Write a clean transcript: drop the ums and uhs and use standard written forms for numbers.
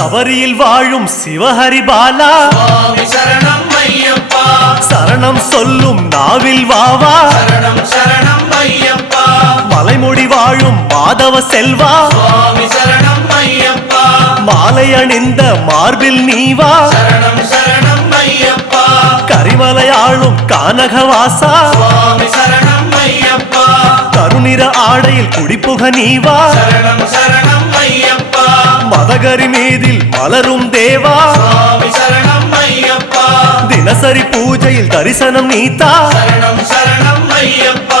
சபரியில் வாழும் சிவஹரி பாலா சுவாமி சரணம் ஐயப்பா சரணம் சொல்லும் நாவில் வாவா சரணம் சரணம் ஐயப்பா மலைமுடி வாழும் மாதவ செல்வா சுவாமி சரணம் ஐயப்பா மாலை அணிந்த மார்பில் நீவா சரணம் சரணம் ஐயப்பா கரிமலையாளும் கானகவாசா சுவாமி சரணம் ஐயப்பா கருநிற ஆடையில் குடிப்புக நீவா சரணம் சரணம் ஐயப்பா மதகரி மீதில் மலரும் தேவா சுவாமி சரணம் ஐயப்பா தினசரி பூஜையில் தரிசனம் நீத்தா சரணம் சரணம் ஐயப்பா